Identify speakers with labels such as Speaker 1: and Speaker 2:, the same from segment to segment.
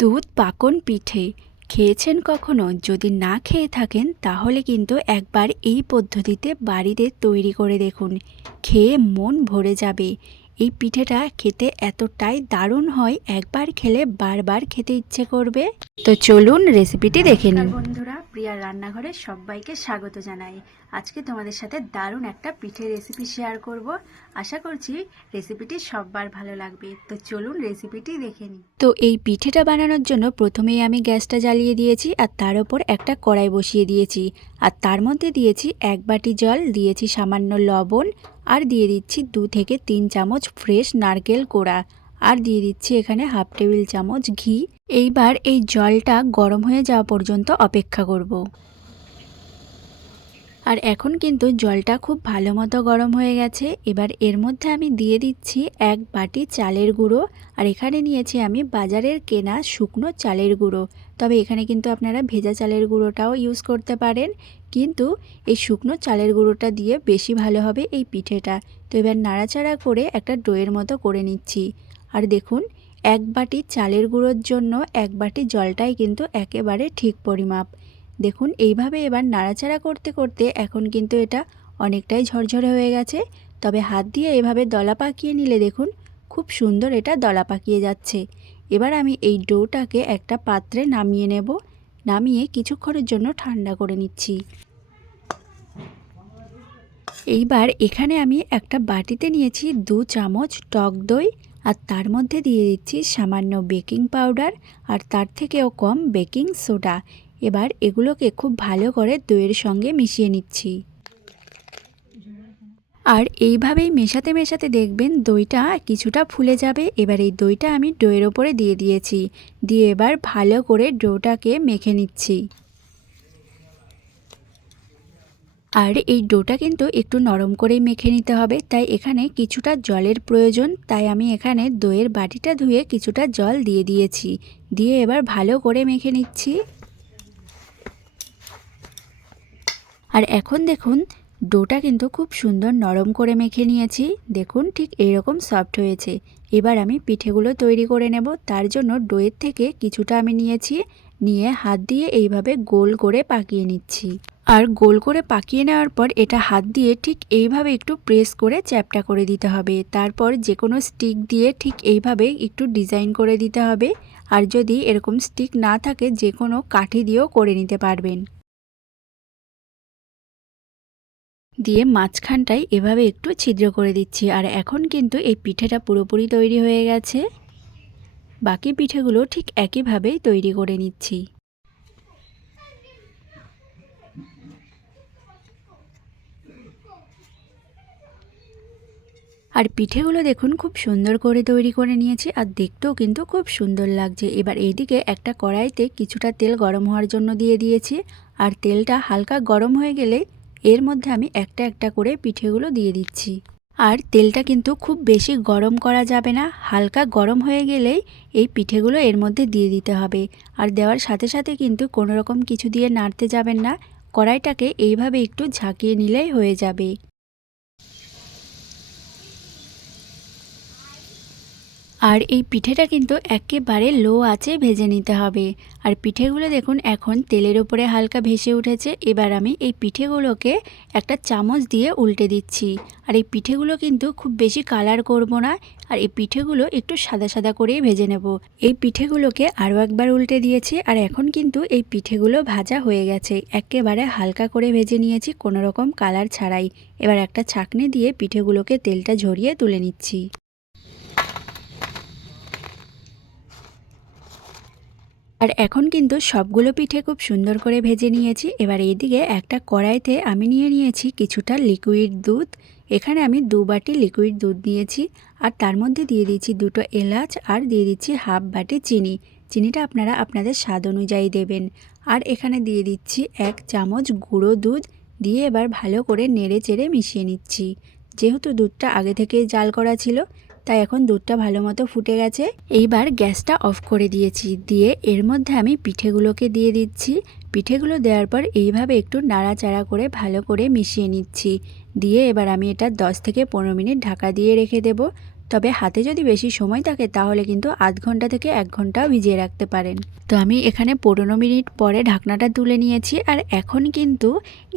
Speaker 1: দুধ, পাকন, পিঠে। খেয়েছেন কখনো? যদি না খেয়ে থাকেন, তাহলে কিন্তু একবার এই পদ্ধতিতে বাড়িতে তৈরি করে দেখুন। খেয়ে মন ভরে যাবে। এই পিঠেটা খেতে এতটাই দারুণ হয় একবার খেলে বারবার খেতে ইচ্ছে করবে। তো চলুন রেসিপিটি দেখে নিন বন্ধুরা প্রিয়ার রান্নাঘরে সবাইকে স্বাগত জানাই। আজকে তোমাদের সাথে দারুণ একটা পিঠে রেসিপি শেয়ার করব। আশা করছি রেসিপিটি সববার ভালো লাগবে। তো চলুন রেসিপিটি দেখে নিই। তো এই পিঠেটা বানানোর জন্য প্রথমেই আমি গ্যাসটা জ্বালিয়ে দিয়েছি আর তার ওপর একটা কড়াই বসিয়ে দিয়েছি। আর তার মধ্যে দিয়েছি এক বাটি জল দিয়েছি সামান্য লবণ আর দিয়ে দিচ্ছি দু থেকে তিন চামচ ফ্রেশ নারকেল কোড়া। আর দিয়ে দিচ্ছি এখানে হাফ টেবিল চামচ ঘি। এইবার এই জলটা গরম হয়ে যাওয়া পর্যন্ত অপেক্ষা করব। আর এখন কিন্তু জলটা খুব ভালো মতো গরম হয়ে গেছে। এবার এর মধ্যে আমি দিয়ে দিচ্ছি এক বাটি চালের গুঁড়ো। আর এখানে নিয়েছি আমি বাজারের কেনা শুকনো চালের গুঁড়ো। তবে এখানে কিন্তু আপনারা ভেজা চালের গুঁড়োটাও ইউজ করতে পারেন। কিন্তু এই শুকনো চালের গুঁড়োটা দিয়ে বেশি ভালো হবে এই পিঠেটা। তো এবার নাড়াচাড়া করে একটা ডোয়ের মতো করে নিচ্ছি। আর দেখুন, এক বাটি চালের গুঁড়োর জন্য এক বাটি জলটাই কিন্তু একেবারে ঠিক পরিমাপ। দেখুন, এইভাবে এবার নাড়াচাড়া করতে করতে এখন কিন্তু এটা অনেকটাই ঝরঝরে হয়ে গেছে। তবে হাত দিয়ে এভাবে দলা পাকিয়ে নিলে দেখুন, খুব সুন্দর এটা দলা পাকিয়ে যাচ্ছে। এবার আমি এই ডোটাকে একটা পাত্রে নামিয়ে নেব। নামিয়ে কিছুক্ষণের জন্য ঠান্ডা করে নিচ্ছি। এইবার এখানে আমি একটা বাটিতে নিয়েছি দু চামচ টক দই আর তার মধ্যে দিয়ে দিচ্ছি সামান্য বেকিং পাউডার আর তার থেকেও কম বেকিং সোডা। এবার এগুলোকে খুব ভালো করে দইয়ের সঙ্গে মিশিয়ে নিচ্ছি। আর এইভাবেই মেশাতে মেশাতে দেখবেন দইটা কিছুটা ফুলে যাবে। এবার এই দইটা আমি ডোয়ের ওপরে দিয়ে দিয়েছি। দিয়ে এবার ভালো করে ডোটাকে মেখে নিচ্ছি। আর এই ডোটা কিন্তু একটু নরম করেই মেখে নিতে হবে। তাই এখানে কিছুটা জলের প্রয়োজন। তাই আমি এখানে দইয়ের বাটিটা ধুয়ে কিছুটা জল দিয়ে দিয়েছি। দিয়ে এবার ভালো করে মেখে নিচ্ছি। আর এখন দেখুন ডোটা কিন্তু খুব সুন্দর নরম করে মেখে নিয়েছি। দেখুন, ঠিক এইরকম সফট হয়েছে। এবার আমি পিঠেগুলো তৈরি করে নেব। তার জন্য ডোয়ের থেকে কিছুটা আমি নিয়েছি। নিয়ে হাত দিয়ে এইভাবে গোল করে পাকিয়ে নিচ্ছি। আর গোল করে পাকিয়ে নেওয়ার পর এটা হাত দিয়ে ঠিক এইভাবে একটু প্রেস করে চ্যাপটা করে দিতে হবে। তারপর যে কোনো স্টিক দিয়ে ঠিক এইভাবে একটু ডিজাইন করে দিতে হবে। আর যদি এরকম স্টিক না থাকে যে কোনো কাঠি দিয়েও করে নিতে পারবেন। দিয়ে মাঝখানটায় এভাবে একটু ছিদ্র করে দিচ্ছি। আর এখন কিন্তু এই পিঠেটা পুরোপুরি তৈরি হয়ে গেছে। বাকি পিঠেগুলো ঠিক একইভাবেই তৈরি করে নিচ্ছি। আর পিঠেগুলো দেখুন খুব সুন্দর করে তৈরি করে নিয়েছি আর দেখতেও কিন্তু খুব সুন্দর লাগছে। এবার এইদিকে একটা কড়াইতে কিছুটা তেল গরম হওয়ার জন্য দিয়ে দিয়েছি। আর তেলটা হালকা গরম হয়ে গেলে এর মধ্যে আমি একটা একটা করে পিঠেগুলো দিয়ে দিচ্ছি। আর তেলটা কিন্তু খুব বেশি গরম করা যাবে না, হালকা গরম হয়ে গেলেই এই পিঠেগুলো এর মধ্যে দিয়ে দিতে হবে। আর দেওয়ার সাথে সাথে কিন্তু কোনো রকম কিছু দিয়ে নাড়তে যাবেন না, কড়াইটাকে এইভাবে একটু ঝাঁকিয়ে নিলেই হয়ে যাবে। আর এই পিঠেটা কিন্তু একেবারে লো আছে ভেজে নিতে হবে। আর পিঠেগুলো দেখুন, এখন তেলের উপরে হালকা ভেসে উঠেছে। এবার আমি এই পিঠেগুলোকে একটা চামচ দিয়ে উল্টে দিচ্ছি। আর এই পিঠেগুলো কিন্তু খুব বেশি কালার করব না। আর এই পিঠেগুলো একটু সাদা সাদা করেই ভেজে নেব। এই পিঠেগুলোকে আরও একবার উল্টে দিয়েছি। আর এখন কিন্তু এই পিঠেগুলো ভাজা হয়ে গেছে। একেবারে হালকা করে ভেজে নিয়েছি, কোনো রকম কালার ছাড়াই। এবার একটা ছাকনি দিয়ে পিঠেগুলোকে তেলটা ঝরিয়ে তুলে নিচ্ছি। আর এখন কিন্তু সবগুলো পিঠে খুব সুন্দর করে ভেজে নিয়েছি। এবার এইদিকে একটা কড়াইতে আমি নিয়ে নিয়েছি কিছুটা লিকুইড দুধ। এখানে আমি দু বাটি লিকুইড দুধ দিয়েছি আর তার মধ্যে দিয়ে দিচ্ছি দুটো এলাচ আর দিয়ে দিচ্ছি হাফ বাটি চিনি। চিনিটা আপনারা আপনাদের স্বাদ অনুযায়ী দেবেন। আর এখানে দিয়ে দিচ্ছি এক চামচ গুঁড়ো দুধ। দিয়ে এবার ভালো করে নেড়ে চেড়ে মিশিয়ে নিচ্ছি। যেহেতু দুধটা আগে থেকে জাল করা ছিল তাই এখন দুধটা ভালো মতো ফুটে গেছে। এইবার গ্যাসটা অফ করে দিয়েছি। দিয়ে এর মধ্যে আমি পিঠেগুলোকে দিয়ে দিচ্ছি। পিঠেগুলো দেওয়ার পর এইভাবে একটু নাড়াচাড়া করে ভালো করে মিশিয়ে নিচ্ছি। দিয়ে এবার আমি এটা 10 থেকে পনেরো মিনিট ঢাকা দিয়ে রেখে দেব। তবে হাতে যদি বেশি সময় থাকে, তাহলে কিন্তু আধ ঘণ্টা থেকে এক ঘণ্টা ভিজিয়ে রাখতে পারেন। তো আমি এখানে পনেরো মিনিট পরে ঢাকনাটা তুলে নিয়েছি, আর এখন কিন্তু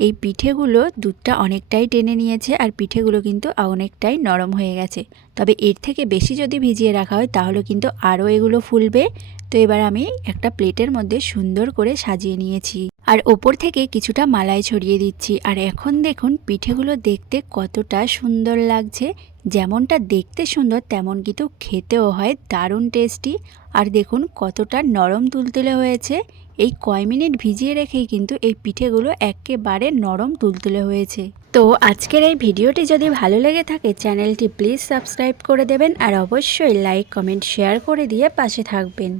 Speaker 1: এই পিঠেগুলো দুধটা অনেকটাই টেনে নিয়েছে, আর পিঠেগুলো কিন্তু অনেকটাই নরম হয়ে গেছে। তবে এর থেকে বেশি যদি ভিজিয়ে রাখা হয়, তাহলে কিন্তু আরও এগুলো ফুলবে। তো এবার আমি একটা প্লেটের মধ্যে সুন্দর করে সাজিয়ে নিয়েছি। আর ওপর থেকে কিছুটা মালাই ছড়িয়ে দিচ্ছি। আর এখন দেখুন, পিঠেগুলো দেখতে কতটা সুন্দর লাগছে। যেমনটা দেখতে সুন্দর, তেমন কিন্তু খেতেও হয়, দারুণ টেস্টি আর দেখুন, কতটা নরম তুলতুলে হয়েছে। এই কয় মিনিট ভিজিয়ে রেখেই কিন্তু এই পিঠেগুলো একেবারে নরম তুলতুলে হয়েছে। তো আজকের এই ভিডিওটি যদি ভালো লেগে থাকে, চ্যানেলটি প্লিজ সাবস্ক্রাইব করে দেবেন আর অবশ্যই লাইক, কমেন্ট, শেয়ার করে দিয়ে পাশে থাকবেন।